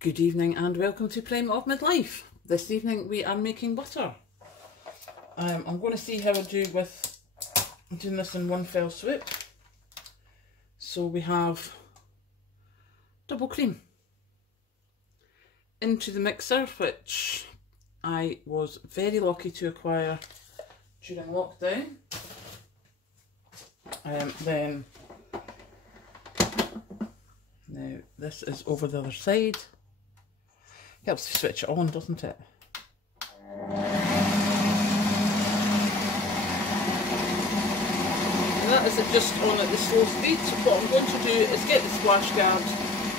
Good evening and welcome to Prime of Midlife. This evening we are making butter. I'm going to see how I do with doing this in one fell swoop. So we have double cream into the mixer, which I was very lucky to acquire during lockdown. Then now this is over the other side. Helps to switch it on, doesn't it? And that is it, just on at the slow speed. So what I'm going to do is get the splash guard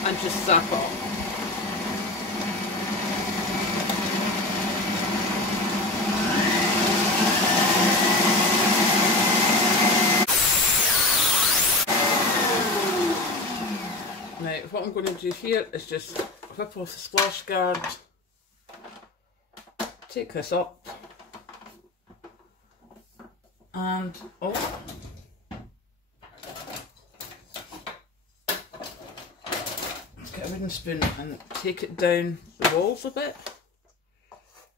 and just zap it up. Now what I'm going to do here is just whip off the splash guard, take this up and oh, let's get a wooden spoon and take it down the walls a bit,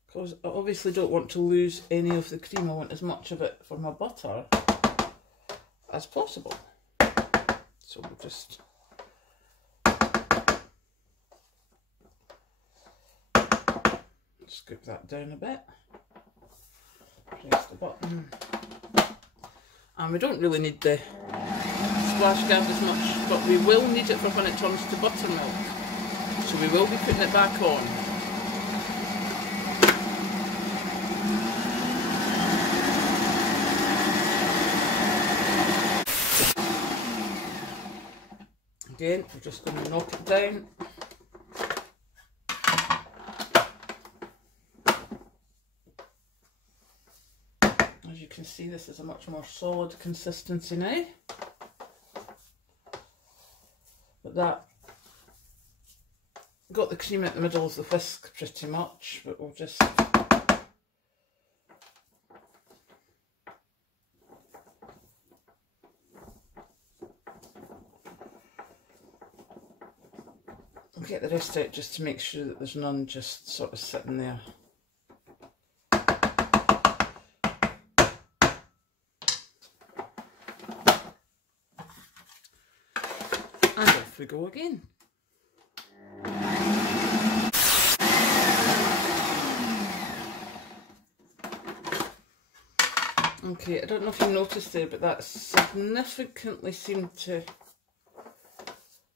because I obviously don't want to lose any of the cream. I want as much of it for my butter as possible. So we'll just scoop that down a bit, press the button, and we don't really need the splash guard as much, but we will need it for when it turns to buttermilk, so we will be putting it back on. Again, we're just going to knock it down. You can see this is a much more solid consistency now, but that got the cream at the middle of the whisk pretty much, but we'll just get the rest out just to make sure that there's none just sort of sitting there. And off we go again. Okay, I don't know if you noticed there, but that significantly seemed to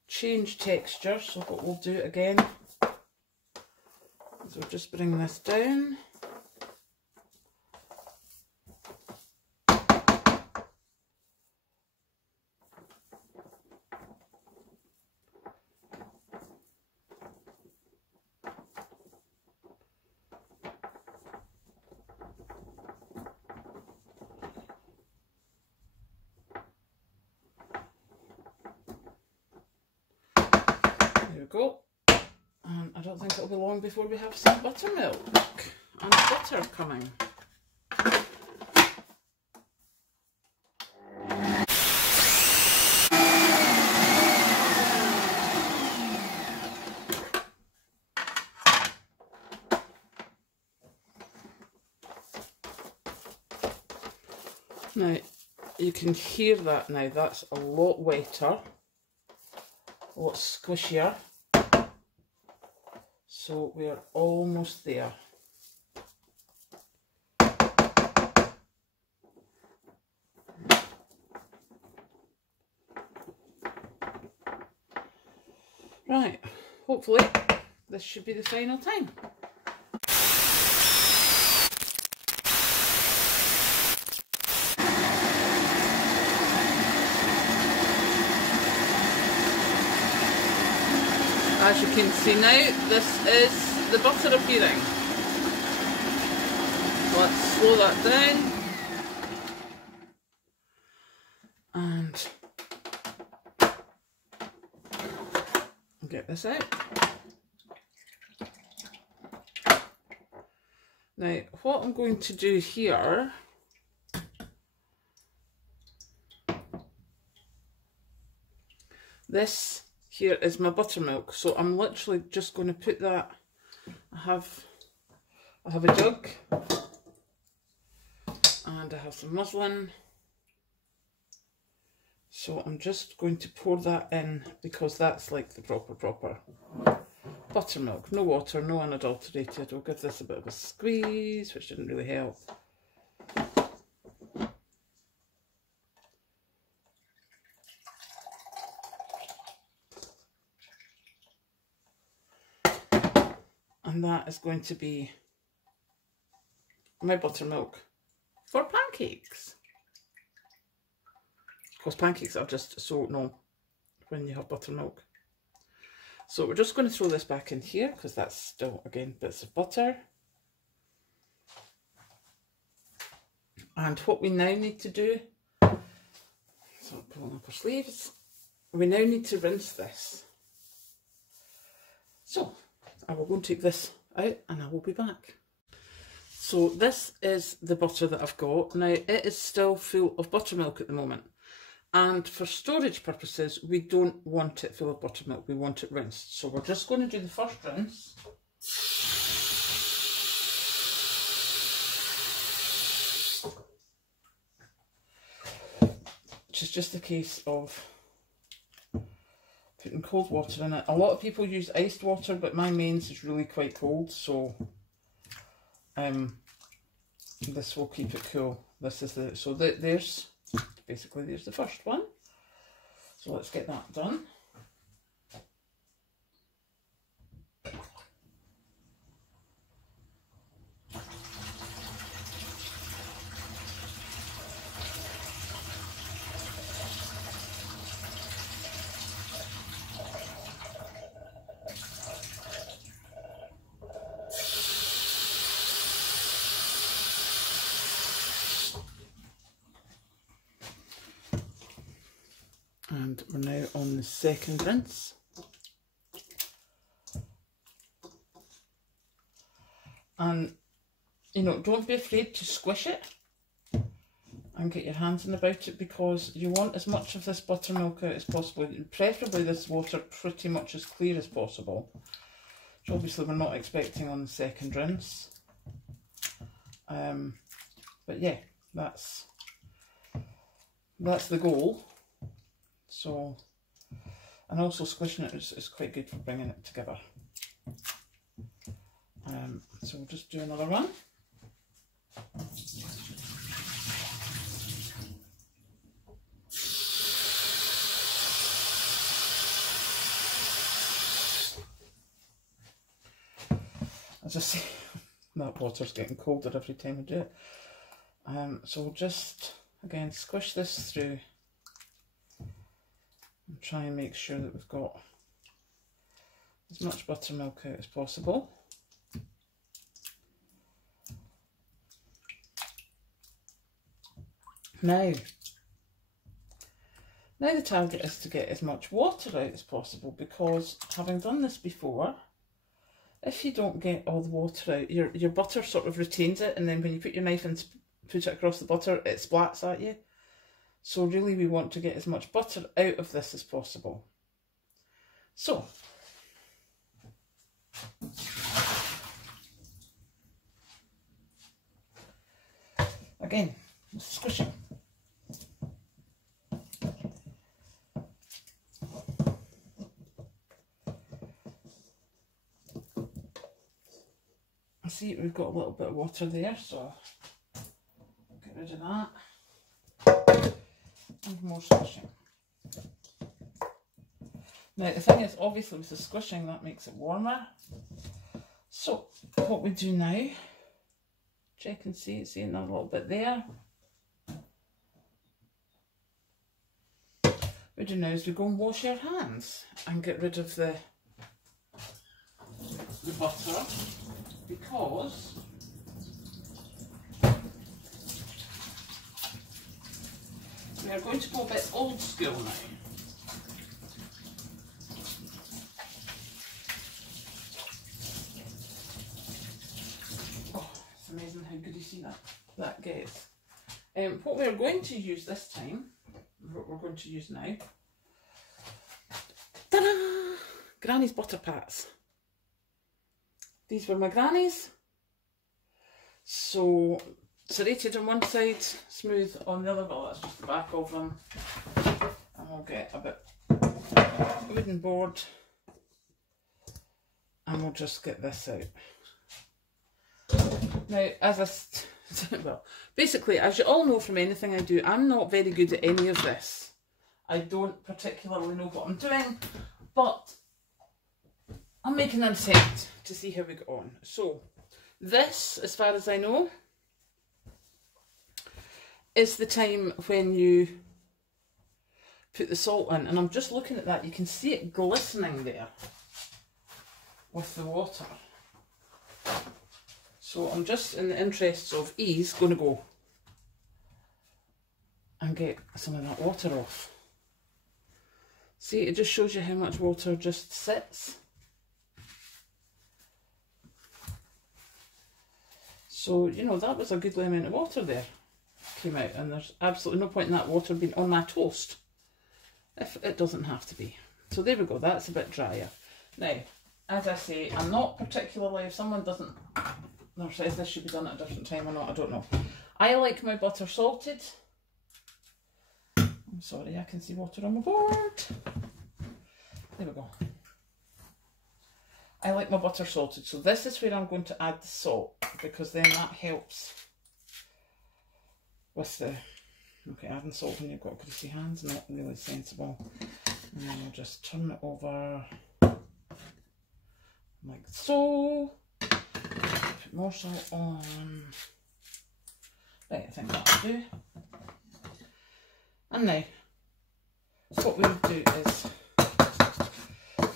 change texture, so what we'll do again is we'll just bring this down. There we go, and I don't think it'll be long before we have some buttermilk and butter coming. Now you can hear that now, that's a lot wetter, a lot squishier, so we're almost there. Right, hopefully this should be the final time. As you can see now, this is the butter appearing. Let's slow that down and get this out. Now, what I'm going to do here this here is my buttermilk. So I'm literally just going to put that. I have a jug and I have some muslin. So I'm just going to pour that in because that's like the proper buttermilk. No water, no unadulterated. We'll give this a bit of a squeeze, which didn't really help. And that is going to be my buttermilk for pancakes. Because pancakes are just so no when you have buttermilk. So we're just going to throw this back in here because that's still, again, bits of butter. And what we now need to do, so pulling up our sleeves, we now need to rinse this. So I will go and take this out and I will be back. So this is the butter that I've got. Now it is still full of buttermilk at the moment. And for storage purposes, we don't want it full of buttermilk, we want it rinsed. So we're just going to do the first rinse. Which is just a case of putting cold water in it. A lot of people use iced water, but my mains is really quite cold, so this will keep it cool. This is the, so there's basically there's the first one. So let's get that done. And we're now on the second rinse. And, you know, don't be afraid to squish it and get your hands in about it, because you want as much of this buttermilk out as possible. Preferably this water pretty much as clear as possible, which obviously we're not expecting on the second rinse. But yeah, that's the goal. So, and also squishing it is quite good for bringing it together. So we'll just do another one. As I say, that water's getting colder every time we do it. So we'll just, again, squish this through and try and make sure that we've got as much buttermilk out as possible. Now the target is to get as much water out as possible, because having done this before, if you don't get all the water out, your butter sort of retains it, and then when you put your knife and put it across the butter, it splats at you. So really we want to get as much butter out of this as possible. So, again, squishing. I see we've got a little bit of water there, so get rid of that. And more squishing. Now the thing is, obviously with the squishing that makes it warmer. So what we do now, check and see another little bit there. What we do now is we go and wash our hands and get rid of the butter, because we are going to go a bit old school now. Oh, it's amazing how good you see that gets. What we're going to use this time, what we're going to use now, ta-da! Granny's butter pats. These were my granny's. So serrated on one side, smooth on the other. Well, that's just the back of them. And we'll get a bit of wooden board and we'll just get this out. Now, well, basically, as you all know from anything I do, I'm not very good at any of this. I don't particularly know what I'm doing, but I'm making an attempt to see how we get on. So, this, as far as I know, is the time when you put the salt in. And I'm just looking at that. You can see it glistening there with the water. So I'm just, in the interests of ease, going to go and get some of that water off. See, it just shows you how much water just sits. So, you know, that was a good amount of water there came out, and there's absolutely no point in that water being on my toast if it doesn't have to be. So there we go, that's a bit drier. Now, as I say, I'm not particularly, if someone doesn't, or says this should be done at a different time or not, I don't know. I like my butter salted. I'm sorry, I can see water on my board. There we go. I like my butter salted, so this is where I'm going to add the salt, because then that helps with the, okay, adding salt when you've got greasy hands, not really sensible. And then we'll just turn it over like so. Put more salt on. Right, I think that'll do. And now, what we would do is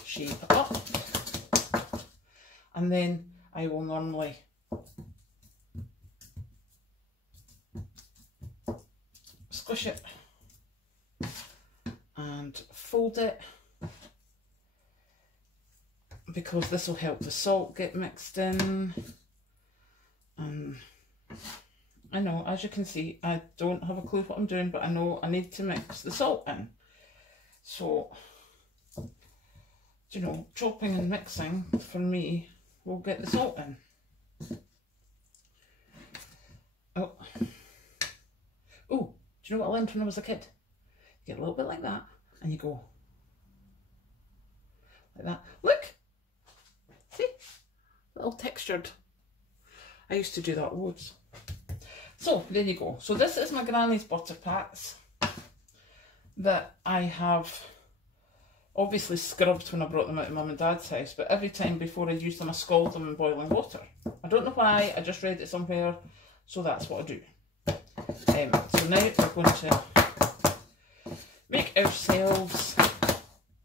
shape it up. And then I will normally squish it and fold it, because this will help the salt get mixed in. And I know, as you can see, I don't have a clue what I'm doing, but I know I need to mix the salt in. So, you know, chopping and mixing for me will get the salt in. Oh, do you know what I learned when I was a kid? You get a little bit like that and you go like that. Look, see, a little textured. I used to do that loads. So there you go. So this is my granny's butter pats that I have obviously scrubbed when I brought them out of Mum and Dad's house, but every time before I use them I scald them in boiling water. I don't know why, I just read it somewhere, so that's what I do. So now we're going to make ourselves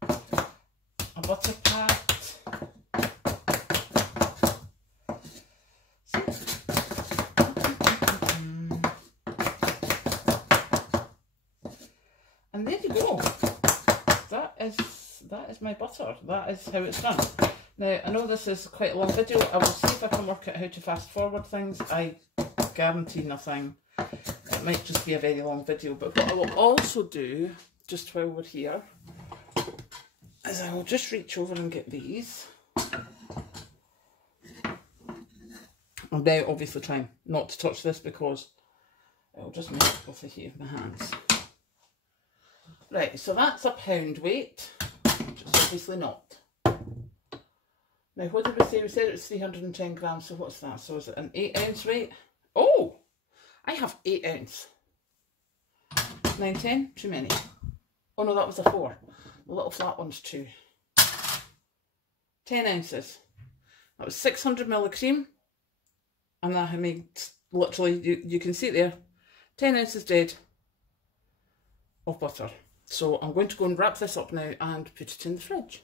a butter pat. And there you go. That is my butter. That is how it's done. Now, I know this is quite a long video. I will see if I can work out how to fast forward things. I guarantee nothing. It might just be a very long video. But what I will also do, just while we're here, is I will just reach over and get these. I'm now obviously trying not to touch this because it'll just melt with the heat of my hands. Right, so that's a pound weight, which is obviously not. Now, what did we say? We said it was 310 grams, so what's that? So is it an 8 ounce weight? Oh, I have 8 ounce. 9, 10, too many. Oh no, that was a 4. The little flat one's 2. 10 ounces. That was 600 ml of cream. And that I made, literally, you can see it there, 10 ounces dead of butter. So I'm going to go and wrap this up now and put it in the fridge.